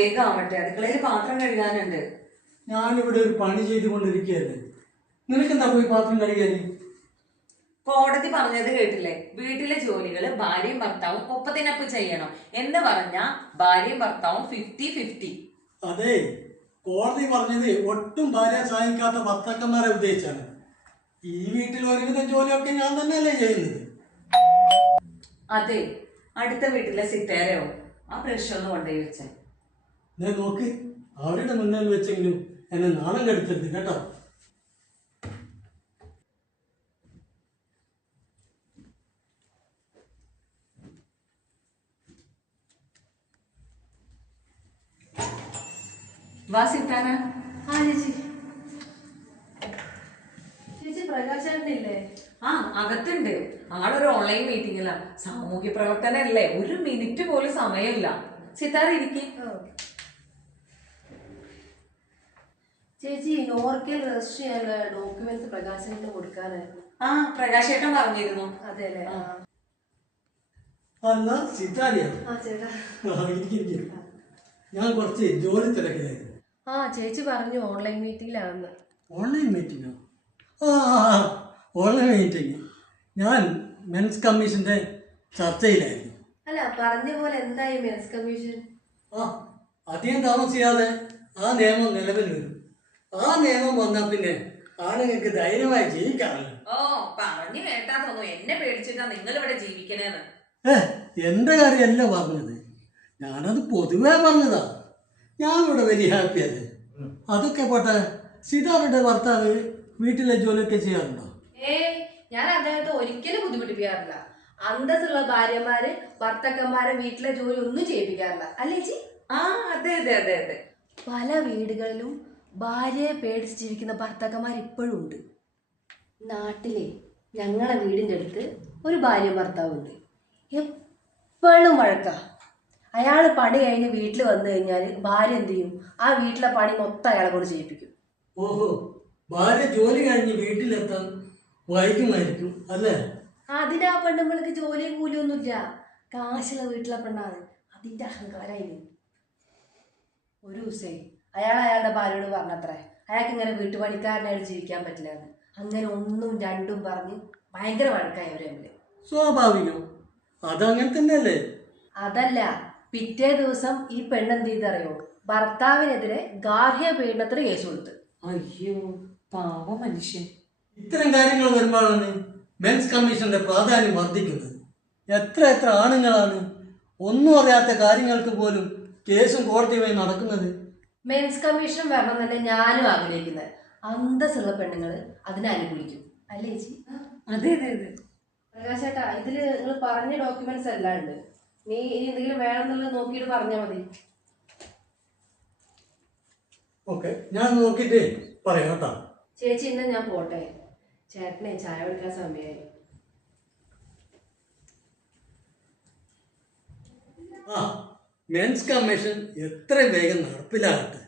വേഗം ആവട്ടെ, അടുക്കളയിൽ പാത്രം കഴുകാനുണ്ട്. ഞാനിവിടെ ഒരു പണി ചെയ്തുകൊണ്ടിരിക്കുകയല്ലേ, നിനക്കെന്താ പോയി പാത്രം കഴുകാൻ? കോടതി പറഞ്ഞത് കേട്ടില്ലേ, വീട്ടിലെ ജോലികൾ ഭാര്യയും ഭർത്താവും ഒപ്പത്തിനൊപ്പം ചെയ്യണം എന്ന് പറഞ്ഞ ഭാര്യയും ഭർത്താവും 50-50. അതെ, കോടതി പറഞ്ഞത് ഒട്ടും ഭാര്യ സഹായിക്കാത്ത ഭർത്താക്കന്മാരെ ഉദ്ദേശിച്ചാണ്. ഈ വീട്ടിൽ ഒരുവിധം ജോലിയൊക്കെ ഞാൻ തന്നെയല്ലേ ചെയ്യുന്നത്. അതെ, അടുത്ത വീട്ടിലെ സിത്തേരയോ ആ ബ്രഷ് ഒന്ന് കൊണ്ടുപോയി വെച്ചേ. നോക്ക്, അവരുടെ മുന്നിൽ വെച്ചെങ്കിലും എന്നെ നാണം കെടുത്തരുത് കേട്ടോ. വാ സിത്താന. ചേച്ചി പ്രകാശായിട്ടില്ലേ? ആ, അകത്തുണ്ട്. ആളൊരു ഓൺലൈൻ മീറ്റിംഗിലാ. സാമൂഹ്യ പ്രവർത്തനല്ലേ, ഒരു മിനിറ്റ് പോലും സമയമില്ല. സിത്താര ഇരിക്കും. ചേച്ചി നോർക്കയിൽ രജിസ്റ്റർ ചെയ്യാനുള്ള ഡോക്യുമെന്റ്സ് പ്രകാശന് കൊടുക്കാനായിരുന്നു. ആ, പ്രകാശേട്ടൻ പറഞ്ഞിരുന്നു. അതെ അല്ലേ? അല്ല സിതാരിയ, ചേട്ടാ ഞാൻ കുറച്ച് ജോലി തിരക്കിലായിരുന്നു. ചേച്ചി പറഞ്ഞു ഓൺലൈൻ മീറ്റിംഗിലാണെന്ന്. ഓൺലൈൻ മീറ്റിംഗോ? Online meeting. ഞാൻ മെൻസ് കമ്മീഷന്റെ ചർച്ചയിലായിരുന്നു. അല്ല, പറഞ്ഞ പോലെ എന്തായി മെൻസ് കമ്മീഷൻ? അധികം താമസിയാതെ ആ നിയമം നിലവിൽ വരും. ആ നിയമം വന്നാൽ പിന്നെ ആണുങ്ങൾക്ക് ധൈര്യമായി ജീവിക്കാമല്ലോ. ഓ, പറഞ്ഞു കേട്ടാ തോന്നുന്നു എന്നെ പേടിച്ചിട്ടാ നിങ്ങൾ ഇവിടെ ജീവിക്കണേന്ന്. എന്റെ കാര്യമല്ല പറഞ്ഞത്, ഞാനത് പൊതുവേ പറഞ്ഞതാ. ഞാൻ ഇവിടെ വലിയ ഹാപ്പിയല്ലേ. അതൊക്കെ പോട്ടെ, സീതാറുടെ ഭർത്താവ് വീട്ടിലെ ജോലിയൊക്കെ ചെയ്യാറുണ്ടോ? ഞാൻ അദ്ദേഹത്തെ ഒരിക്കലും ബുദ്ധിമുട്ടിപ്പിക്കാറില്ല. അന്തസ്സുള്ള ഭാര്യമാര് ഭർത്താക്കന്മാരെ വീട്ടിലെ ജോലി ഒന്നും ചെയ്യിപ്പിക്കാറില്ല, അല്ലേ ചേച്ചി? അതെ അതെ അതെ അതെ. പല വീടുകളിലും ഭാര്യയെ പേടിച്ച് ജീവിക്കുന്ന ഭർത്താക്കന്മാർ ഇപ്പോഴും ഉണ്ട്. നാട്ടിലെ ഞങ്ങളെ വീടിൻ്റെ അടുത്ത് ഒരു ഭാര്യ ഭർത്താവുണ്ട്. എപ്പോഴും വഴക്കാ. അയാൾ പണി കഴിഞ്ഞ് വീട്ടിൽ വന്നു കഴിഞ്ഞാൽ ഭാര്യ എന്ത് ചെയ്യും? ആ വീട്ടിലെ പണി മൊത്തം അയാളെ കൊണ്ട് ചെയ്യിപ്പിക്കും. ഓഹോ, ഭാര്യ ജോലി കഴിഞ്ഞ് വീട്ടിലെത്താൻ വൈകുമായിരിക്കും അല്ലേ? അതിനാ പെണ്ണുങ്ങൾക്ക് ജോലിയും കൂലിയൊന്നുമില്ല. കാശുള്ള വീട്ടിലെ പെണ്ണാണ്. അതിൻ്റെ അഹങ്കാരായിരുന്നു. ഒരു ദിവസേ അയാളുടെ ഭാര്യയോട് പറഞ്ഞത്രേ, അയാൾക്ക് ഇങ്ങനെ വീട്ടുപണിക്കാരനായിട്ട് ജീവിക്കാൻ പറ്റില്ല എന്ന്. അങ്ങനെ ഒന്നും രണ്ടും പറഞ്ഞ് ഭയങ്കര വഴക്കായി അവരെ തമ്മിൽ. സ്വാഭാവികം, അതങ്ങനെ തന്നെയല്ലേ. അതല്ല, പിറ്റേ ദിവസം ഈ പെണ്ണെന്ത് ചെയ്തറിയോ? ഭർത്താവിനെതിരെ ഗാർഹിക പീഡനത്തിന് കേസ് കൊടുത്ത്. അയ്യോ, പാവ മനുഷ്യൻ. ഇത്തരം കാര്യങ്ങൾ വരുമ്പോഴാണ് മെൻസ് കമ്മീഷന്റെ പ്രാധാന്യം വർദ്ധിക്കുന്നത്. എത്ര ആണുങ്ങളാണ് ഒന്നും അറിയാത്ത കാര്യങ്ങൾക്ക് പോലും കേസും കോടതിയുമായി നടക്കുന്നത്. മെൻസ് കമ്മീഷൻ വരണം തന്നെ ഞാനും ആഗ്രഹിക്കുന്നത്. അന്തസ്സുള്ള പെണ്ണുങ്ങൾ അതിനെ അനുകൂലിക്കും, അല്ലേ ചേച്ചി? അതെ അതെ അതെ. പ്രകാശേട്ടാ, ഇതില് നിങ്ങൾ പറഞ്ഞ ഡോക്യുമെന്റ്സ് എല്ലാം ഉണ്ട്. നീ ഇനി എന്തെങ്കിലും വേണമെന്നുള്ളത് നോക്കിയിട്ട് പറഞ്ഞാൽ മതി. ഓക്കെ, ഞാൻ നോക്കിയിട്ട് പറയാം കേട്ടോ. ചേച്ചി ഇന്ന് ഞാൻ പോട്ടെ, ചേട്ടനെ ചായ കൊടുക്കാൻ സമയമായി. മെൻസ് കമ്മീഷൻ എത്ര വേഗം നടപ്പിലാകട്ടെ.